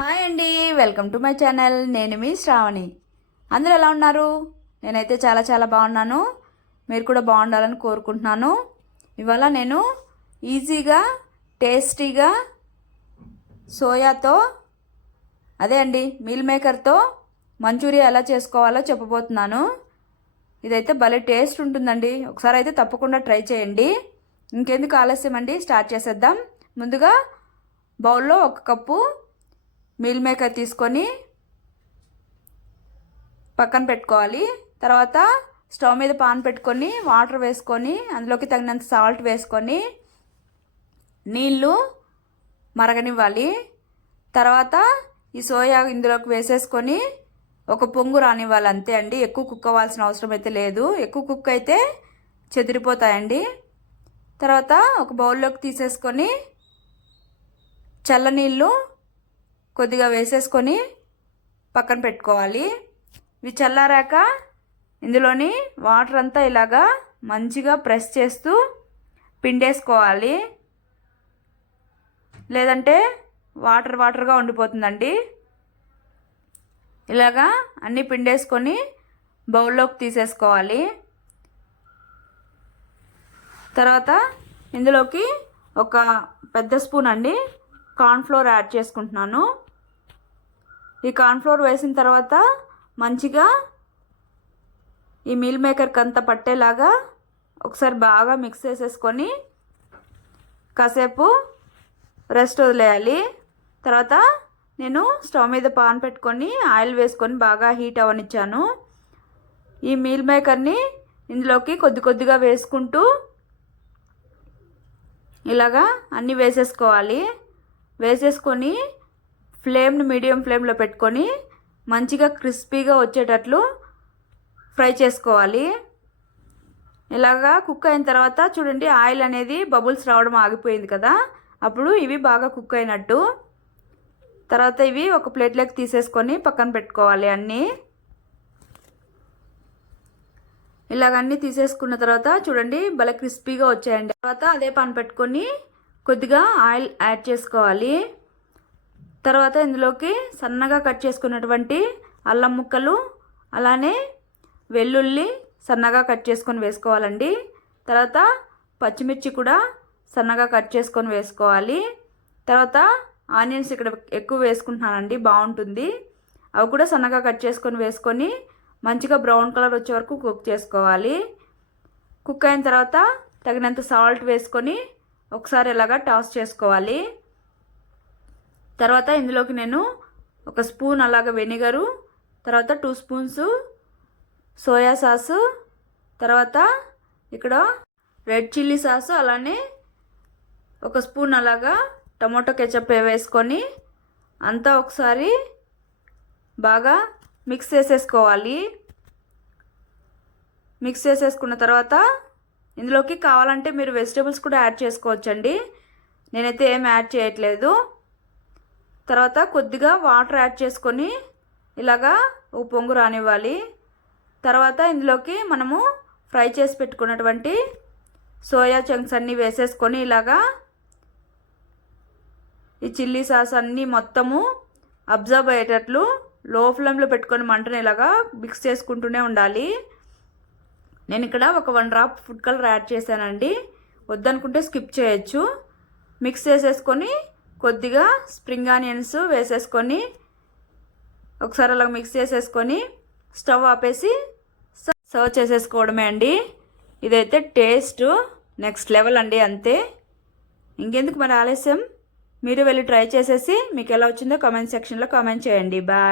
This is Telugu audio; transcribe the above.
హాయ్ అండి, వెల్కమ్ టు మై ఛానల్. నేను మీ శ్రావణి. అందరూ ఎలా ఉన్నారు? నేనైతే చాలా చాలా బాగున్నాను. మీరు కూడా బాగుండాలని కోరుకుంటున్నాను. ఇవాళ నేను ఈజీగా టేస్టీగా సోయాతో అదే అండి మీల్ మేకర్తో మంచూరియా ఎలా చేసుకోవాలో చెప్పబోతున్నాను. ఇదైతే భలే టేస్ట్ ఉంటుందండి. ఒకసారి అయితే తప్పకుండా ట్రై చేయండి. ఇంకెందుకు ఆలస్యం అండి, స్టార్ట్ చేసేద్దాం. ముందుగా బౌల్లో 1 కప్పు మీల్ మేకర్ తీసుకొని పక్కన పెట్టుకోవాలి. తర్వాత స్టవ్ మీద పాన్ పెట్టుకొని వాటర్ వేసుకొని అందులోకి తగినంత సాల్ట్ వేసుకొని నీళ్ళు మరగనివ్వాలి. తర్వాత ఈ సోయా ఇందులోకి వేసేసుకొని ఒక పొంగు రానివ్వాలి. అంతే అండి, ఎక్కువ కుక్ అవ్వాల్సిన అవసరం అయితే లేదు. ఎక్కువ కుక్ అయితే చెదిరిపోతాయండి. తర్వాత ఒక బౌల్లోకి తీసేసుకొని చల్లనీళ్ళు కొద్దిగా వేసేసుకొని పక్కన పెట్టుకోవాలి. ఇవి చల్లారాక ఇందులోని వాటర్ అంతా ఇలాగా మంచిగా ప్రెస్ చేస్తూ పిండేసుకోవాలి, లేదంటే వాటర్గా ఉండిపోతుందండి. ఇలాగా అన్నీ పిండేసుకొని బౌల్లోకి తీసేసుకోవాలి. తర్వాత ఇందులోకి ఒక పెద్ద స్పూన్ అండి కార్న్ఫ్లోర్ యాడ్ చేసుకుంటున్నాను. ఈ కార్న్ఫ్లోర్ వేసిన తర్వాత మంచిగా ఈ మీల్ మేకర్కి అంతా పట్టేలాగా ఒకసారి బాగా మిక్స్ చేసేసుకొని కాసేపు రెస్ట్ వదిలేయాలి. తర్వాత నేను స్టవ్ మీద పాన్ పెట్టుకొని ఆయిల్ వేసుకొని బాగా హీట్ అవనిచ్చాను. ఈ మీల్ మేకర్ని ఇందులోకి కొద్దిగా వేసుకుంటూ ఇలాగా అన్నీ వేసేసుకోవాలి. వేసేసుకొని ఫ్లేమ్ని మీడియం ఫ్లేమ్లో పెట్టుకొని మంచిగా క్రిస్పీగా వచ్చేటట్లు ఫ్రై చేసుకోవాలి. ఇలాగా కుక్ అయిన తర్వాత చూడండి, ఆయిల్ అనేది బబుల్స్ రావడం ఆగిపోయింది కదా, అప్పుడు ఇవి బాగా కుక్ అయినట్టు. తర్వాత ఇవి ఒక ప్లేట్లోకి తీసేసుకొని పక్కన పెట్టుకోవాలి. అన్నీ ఇలాగన్నీ తీసేసుకున్న తర్వాత చూడండి భలే క్రిస్పీగా వచ్చాయండి. తర్వాత అదే పాన్ పెట్టుకొని కొద్దిగా ఆయిల్ యాడ్ చేసుకోవాలి. తర్వాత ఇందులోకి సన్నగా కట్ చేసుకున్నటువంటి అల్లం ముక్కలు, అలానే వెల్లుల్లి సన్నగా కట్ చేసుకొని వేసుకోవాలండి. తర్వాత పచ్చిమిర్చి కూడా సన్నగా కట్ చేసుకొని వేసుకోవాలి. తర్వాత ఆనియన్స్ ఇక్కడ ఎక్కువ వేసుకుంటున్నానండి, బాగుంటుంది. అవి కూడా సన్నగా కట్ చేసుకొని వేసుకొని మంచిగా బ్రౌన్ కలర్ వచ్చే వరకు కుక్ చేసుకోవాలి. కుక్ అయిన తర్వాత తగినంత సాల్ట్ వేసుకొని ఒకసారి ఇలాగా టాస్ చేసుకోవాలి. తర్వాత ఇందులోకి నేను 1 స్పూన్ అలాగ వెనిగరు, తర్వాత 2 స్పూన్స్ సోయా సాసు, తర్వాత ఇక్కడ రెడ్ చిల్లీ సాసు, అలానే 1 స్పూన్ అలాగా టమాటో కెచప్ వేసుకొని అంతా ఒకసారి బాగా మిక్స్ చేసేసుకోవాలి. మిక్స్ చేసేసుకున్న తర్వాత ఇందులోకి కావాలంటే మీరు వెజిటేబుల్స్ కూడా యాడ్ చేసుకోవచ్చండి. నేనైతే ఏం యాడ్ చేయట్లేదు. తర్వాత కొద్దిగా వాటర్ యాడ్ చేసుకొని ఇలాగా ఒక పొంగు రానివ్వాలి. తర్వాత ఇందులోకి మనము ఫ్రై చేసి పెట్టుకున్నటువంటి సోయా చంక్స్ అన్నీ వేసేసుకొని ఇలాగా ఈ చిల్లీ సాస్ అన్నీ మొత్తము అబ్జర్వ్ అయ్యేటట్లు లో ఫ్లేమ్లో పెట్టుకొని మంటను ఇలాగా మిక్స్ చేసుకుంటూనే ఉండాలి. నేను ఇక్కడ ఒక 1 డ్రాప్ ఫుడ్ కలర్ యాడ్ చేశానండి, వద్దనుకుంటే స్కిప్ చేయొచ్చు. మిక్స్ చేసేసుకొని కొద్దిగా స్ప్రింగ్ ఆనియన్స్ వేసేసుకొని ఒకసారి అలా మిక్స్ చేసేసుకొని స్టవ్ ఆపేసి సర్వ్ చేసేసుకోవడమే అండి. ఇదైతే టేస్ట్ నెక్స్ట్ లెవెల్ అండి, అంతే. ఇంకెందుకు మరి ఆలస్యం, మీరు వెళ్ళి ట్రై చేసేసి మీకు ఎలా వచ్చిందో కామెంట్ సెక్షన్లో కామెంట్ చేయండి. బాయ్.